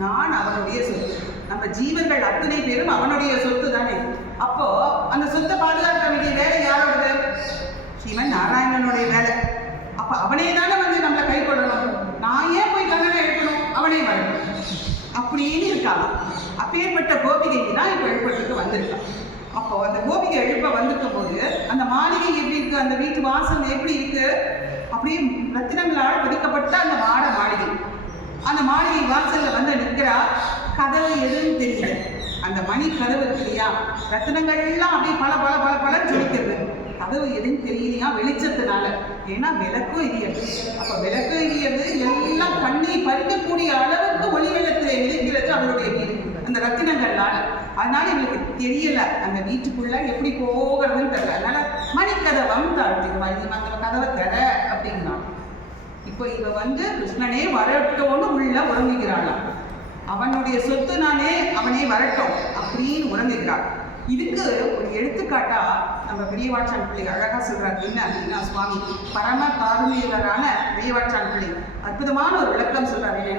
நான் அவனுடைய சொத்து. நம்ம ஜீவர்கள் அத்தனை பேரும் அவனுடைய சொத்து தானே. அப்போ அந்த சொத்தை பாதுகாக்க வேண்டிய வேலை யாரோடது? ஸ்ரீமன் நாராயணனுடைய வேலை. அப்போ அவனே தானே வந்து நம்மளை கை கொள்ளணும். நான் ஏன் போய் கண்ணனை எழுப்பணும்? அவனே வரணும் அப்படின்னு இருக்காங்க. அப்பேற்பட்ட கோபிகைக்கு தான் இப்போ எழுப்பத்துக்கு வந்திருக்கான். அப்போ அந்த கோபிகை எழுப்ப வந்துருக்கும் போது அந்த மாளிகை எப்படி இருக்கு, அந்த வீட்டு வாசல் எப்படி இருக்கு, அப்படியே ரத்தினங்களால் பதிக்கப்பட்ட அந்த மாளிகை. அந்த மாளிகை வாசல்ல வந்து நிற்கிறா. கதவு எதுன்னு தெரியல. அந்த மணி கதவு இருக்கு இல்லையா, ரத்தினங்கள்லாம் அப்படியே பல பல பல பல ஜொலிக்கிறது. கதவு எதுன்னு தெரியலையா வெளிச்சத்தினால. ஏன்னா விளக்கும் எரியது. அப்ப விளக்கு எரியது எல்லாம் கண்ணை பறிக்கக்கூடிய அளவுக்கு ஒளி வெள்ளத்துல இருக்கிறது அவருடைய வீடு அந்த ரத்தினங்கள்னால. அதனால இவங்களுக்கு தெரியல அந்த வீட்டுக்குள்ள எப்படி போகிறதுன்னு தெரியல. அதனால மணிக்கதவம் தாழ்த்திக்குவா, அந்த கதவை தர அப்படின்னா. இப்போ இவ வந்து கிருஷ்ணனே வரட்டோன்னு உள்ள உறங்குகிறாளாம். அவனுடைய சொத்து நானே, அவனே வரட்டும் அப்படின்னு உறங்குகிறாள். இதுக்கு ஒரு எடுத்துக்காட்டா நம்ம பெரியவாச்சான் பிள்ளை அழகா சொல்றாரு. என்ன அப்படின்னா, சுவாமி பரம காருண்யரான பெரியவாச்சான் பிள்ளை அற்புதமான ஒரு விளக்கம் சொல்றாரு.